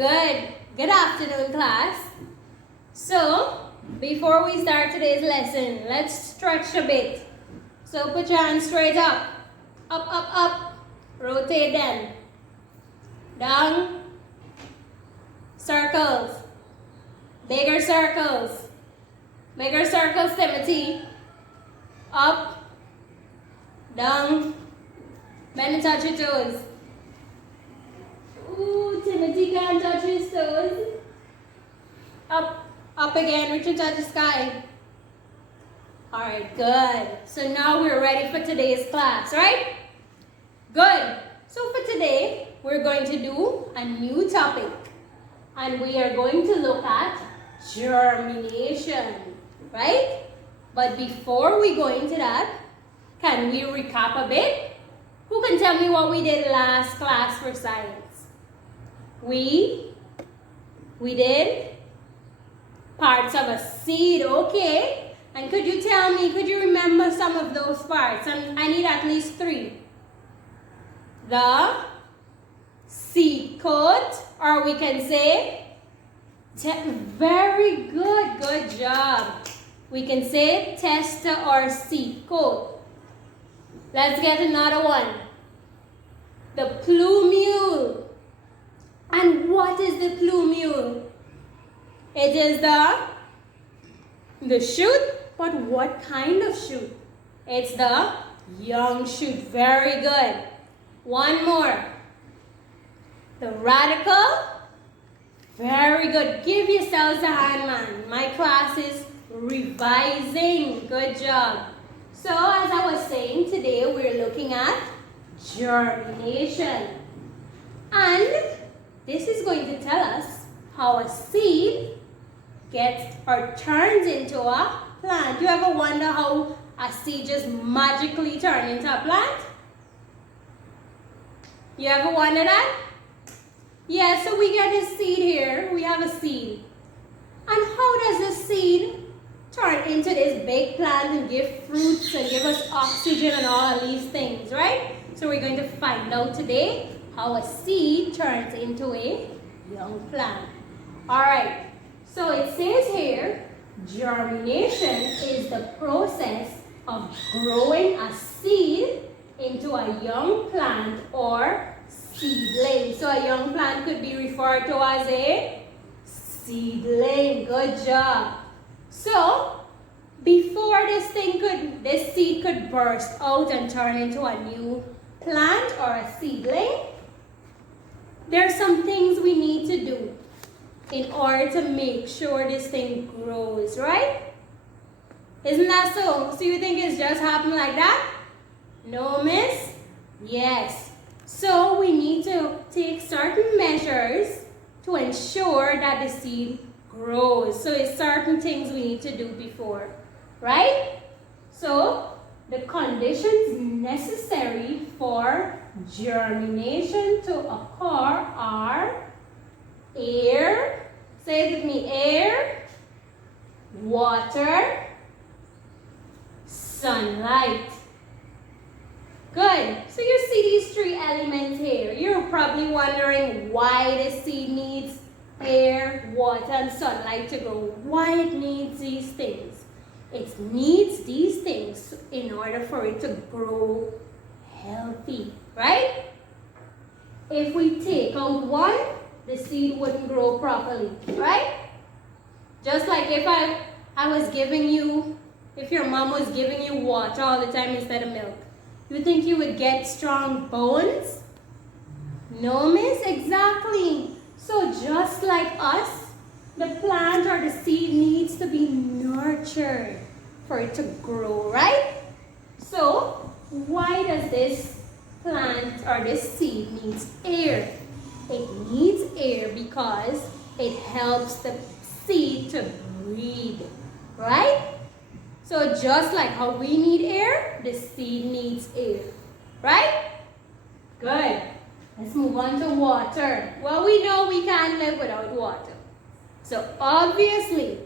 Good afternoon, class. So, before we start today's lesson, let's stretch a bit. So, put your hands straight up. Up, up, up. Rotate them. Down. Circles. Bigger circles. Bigger circles, Timothy. Up. Down. Bend and touch your toes. Ooh, Timothy can't touch his toes. Up, up again, reach and touch the sky. Alright, good. So now we're ready for today's class, right? Good. So for today, we're going to do a new topic. And we are going to look at germination, right? But before we go into that, can we recap a bit? Who can tell me what we did last class for science? We did parts of a seed, okay. And could you tell me, could you remember some of those parts? I need at least 3. The seed coat, or we can say, very good, good job. We can say tester or seed coat. Let's get another one. The plumule. And what is the plumule? It is the shoot, but what kind of shoot? It's the young shoot. Very good. One more. The radical. Very good. Give yourselves a hand, man. My class is revising. Good job. So, as I was saying, today we're looking at germination. And this is going to tell us how a seed gets or turns into a plant. You ever wonder how a seed just magically turns into a plant? You ever wonder that? Yeah, so we get a seed here. We have a seed. And how does the seed turn into this big plant and give fruits and give us oxygen and all of these things, right? So we're going to find out today how a seed turns into a young plant. Alright, so it says here, germination is the process of growing a seed into a young plant or seedling. So a young plant could be referred to as a seedling. Good job. So, before this seed could burst out and turn into a new plant or a seedling, there are some things we need to do in order to make sure this thing grows, right? Isn't that so? So you think it's just happened like that? No, miss? Yes. So we need to take certain measures to ensure that the seed grows. So it's certain things we need to do before, right? So the conditions necessary for germination to occur are air, say it with me, air, water, sunlight. Good. So you see these 3 elements here. You're probably wondering why the seed needs air, water, and sunlight to grow. Why it needs these things. It needs these things in order for it to grow healthy, right? If we take out one, the seed wouldn't grow properly, right? Just like if I was giving you, if your mom was giving you water all the time instead of milk, you think you would get strong bones? No, miss? Exactly. So just like us, the plant or the seed needs to be nurtured for it to grow, right? So, why does this plant or this seed needs air? It needs air because it helps the seed to breathe, right? So just like how we need air, the seed needs air, right? Good. Let's move on to water. Well, we know we can't live without water. So obviously,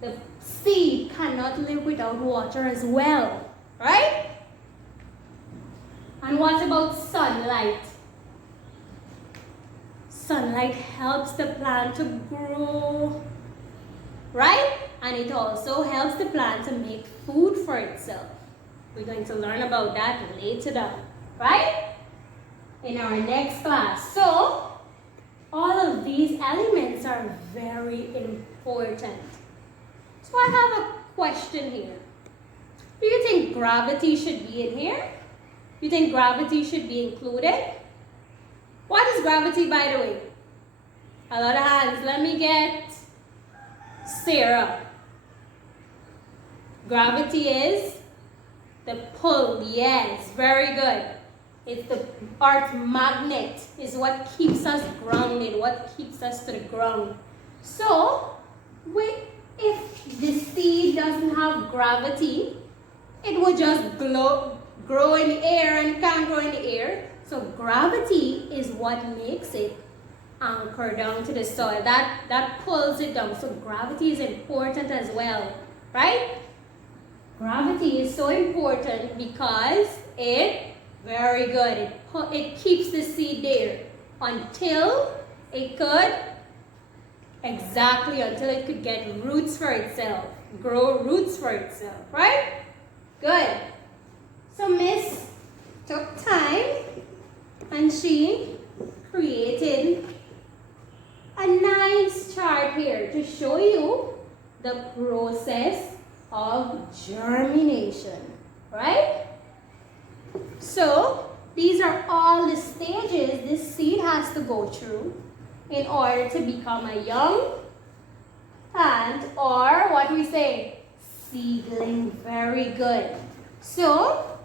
the seed cannot live without water as well, right? And what about sunlight? Sunlight helps the plant to grow, right? And it also helps the plant to make food for itself. We're going to learn about that later down, right? In our next class. So, all of these elements are very important. So I have a question here. Do you think gravity should be in here? You think gravity should be included? What is gravity, by the way? A lot of hands. Let me get Sarah. Gravity is the pull. Yes, very good. It's the earth magnet is what keeps us grounded, what keeps us to the ground. So, if the seed doesn't have gravity, it would just grow in the air and can't grow in the air. So gravity is what makes it anchor down to the soil. That pulls it down. So gravity is important as well, right? Gravity is so important because very good. It keeps the seed there until it could get roots for itself, grow roots for itself, right? Good. So Miss took time and she created a nice chart here to show you the process of germination, right? So these are all the stages this seed has to go through in order to become a young plant, or what we say, seedling. Very good. So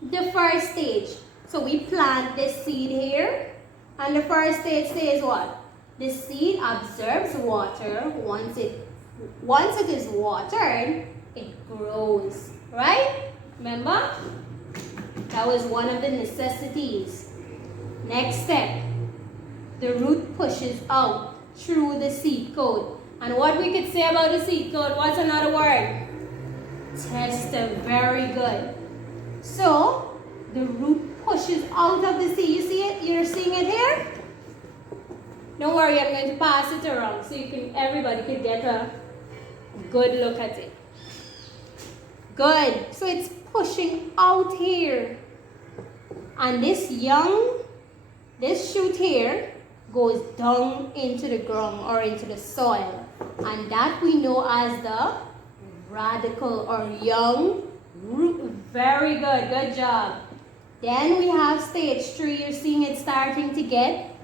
the first stage, so we plant this seed here, and the first stage says what? The seed absorbs water. Once it is watered, it grows, right? Remember? That was one of the necessities. Next step, the root pushes out through the seed coat. And what we could say about the seed coat, what's another word? Tester. Very good. So, the root pushes out of the seed. You see it? You're seeing it here? Don't worry, I'm going to pass it around so everybody can get a good look at it. Good. So it's pushing out here. And this shoot here goes down into the ground or into the soil. And that we know as the radical or young root. Very good. Good job. Then we have stage 3. You're seeing it starting to get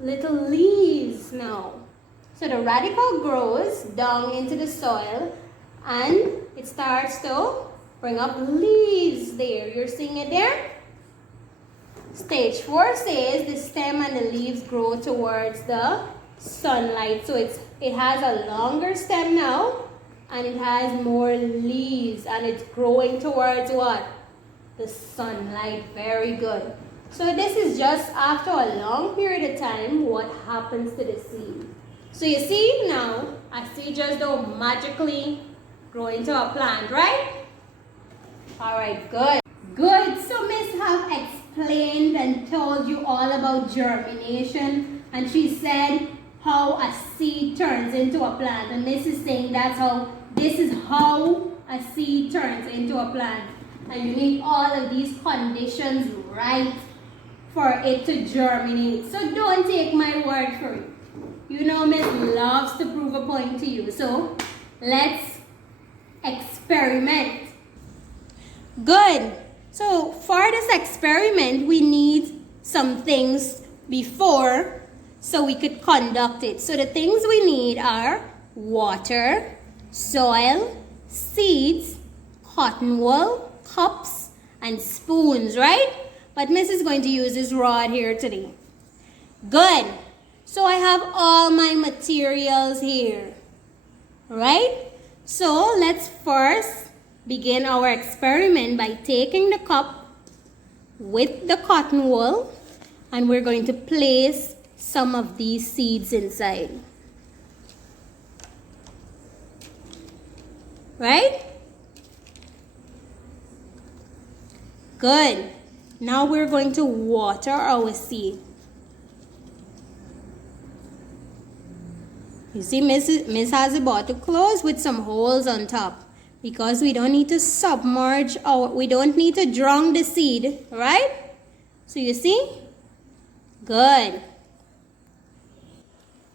little leaves now. So the radical grows down into the soil and it starts to bring up leaves there. You're seeing it there? Stage 4 says the stem and the leaves grow towards the sunlight. So it has a longer stem now and it has more leaves and it's growing towards what? The sunlight. Very good. So this is just after a long period of time what happens to the seed. So you see now, a seed just don't magically grow into a plant, right? Alright, good. Good. So Miss have explained and told you all about germination, and she said how a seed turns into a plant. And Miss is saying this is how a seed turns into a plant. And you need all of these conditions right for it to germinate. So don't take my word for it. You know Miss loves to prove a point to you. So let's experiment. Good. So for this experiment, we need some things before so we could conduct it. So the things we need are water, soil, seeds, cotton wool, cups, and spoons, right? But Miss is going to use this rod here today. Good. So I have all my materials here, right? So let's first begin our experiment by taking the cup with the cotton wool, and we're going to place some of these seeds inside. Right? Good. Now we're going to water our seed. You see, Miss has the bottle closed with some holes on top because we don't need to submerge or we don't need to drown the seed, right? So you see? Good.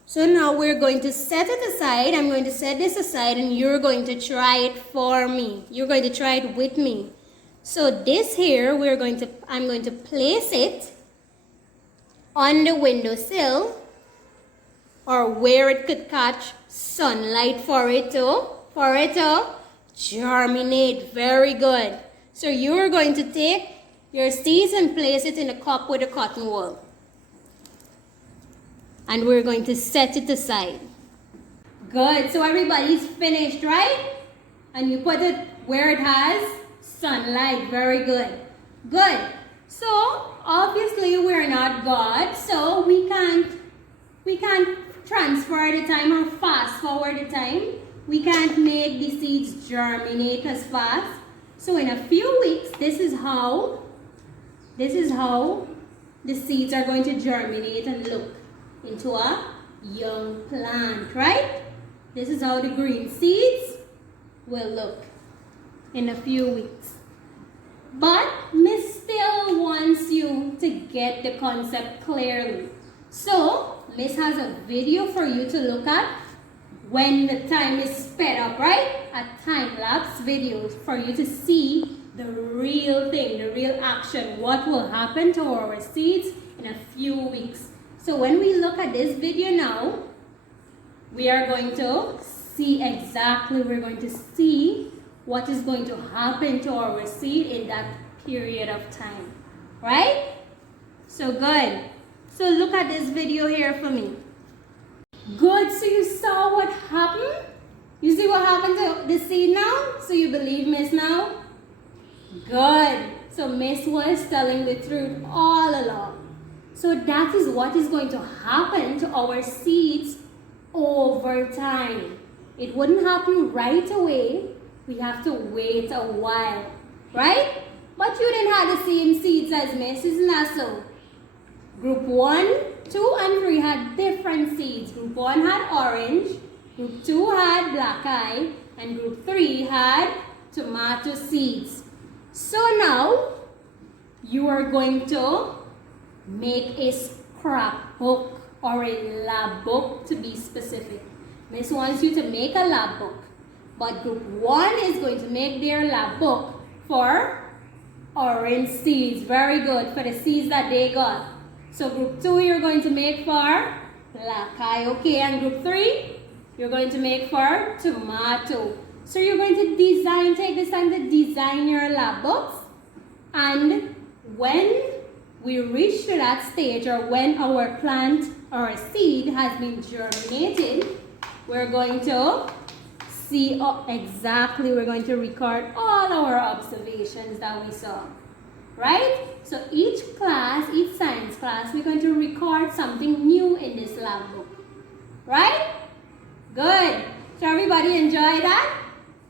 So now we're going to set it aside. I'm going to set this aside and you're going to try it for me. You're going to try it with me. So this here, I'm going to place it on the windowsill or where it could catch sunlight for it to germinate. Very good. So you're going to take your seeds and place it in a cup with a cotton wool. And we're going to set it aside. Good. So everybody's finished, right? And you put it where it has sunlight. Very good. Good. So obviously we're not God, so we can't transfer the time or fast forward the time. We can't make the seeds germinate as fast. So in a few weeks, this is how the seeds are going to germinate and look into a young plant, right? This is how the green seeds will look in a few weeks. But Miss still wants you to get the concept clearly. So Miss has a video for you to look at when the time is sped up, right? A time-lapse video for you to see the real thing, the real action, what will happen to our seeds in a few weeks. So when we look at this video now, we are going to see exactly, we're going to see what is going to happen to our seed in that period of time, right? So good. So look at this video here for me. Good, so you saw what happened? You see what happened to the seed now? So you believe Miss now? Good. So Miss was telling the truth all along. So that is what is going to happen to our seeds over time. It wouldn't happen right away. We have to wait a while, right? But you didn't have the same seeds as Miss, isn't that so? Group 1, 2, and 3 had different seeds. Group 1 had orange, Group 2 had black eye, and Group 3 had tomato seeds. So now, you are going to make a scrapbook or a lab book to be specific. Miss wants you to make a lab book. But Group 1 is going to make their lab book for orange seeds. Very good. For the seeds that they got. So Group 2 you're going to make for black eye. Okay. And Group 3 you're going to make for tomato. So you're going to take this time to design your lab books. And when we reach to that stage, or when our plant or a seed has been germinated, we're going to see exactly, we're going to record all our observations that we saw, right? So each class, each science class, we're going to record something new in this lab book, right? Good. So everybody enjoy that?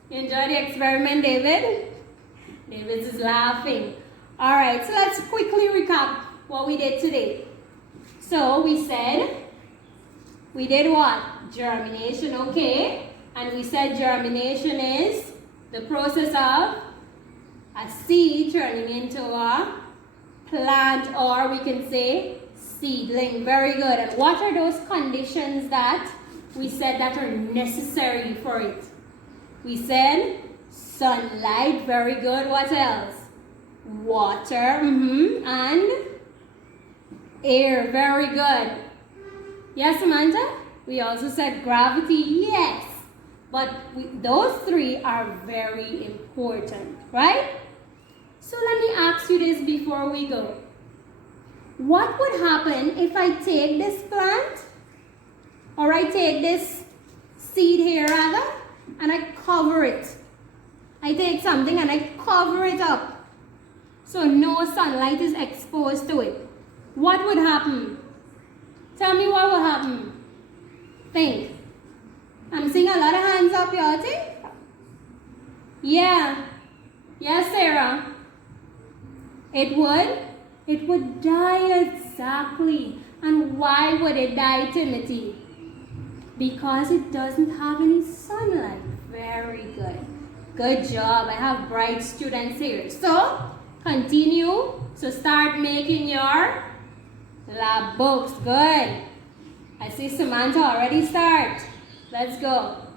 You enjoy the experiment, David? David is laughing. All right, so let's quickly recap what we did today. So we said, we did what? Germination, okay. And we said germination is the process of a seed turning into a plant, or we can say seedling. Very good. And what are those conditions that we said that are necessary for it? We said sunlight. Very good. What else? Water. And air. Very good. Yes, Samantha? We also said gravity. Yes. But those three are very important, right? So let me ask you this before we go. What would happen if I take this plant, or I take this seed here rather, and I cover it? I take something and I cover it up so no sunlight is exposed to it. What would happen? Tell me what will happen. Think. I'm seeing a lot of hands up, y'all think? Yeah. Yes, Sarah. It would die exactly. And why would it die, Timothy? Because it doesn't have any sunlight. Very good. Good job. I have bright students here. So, continue. So, start making your lab books. Good. I see Samantha already start. Let's go.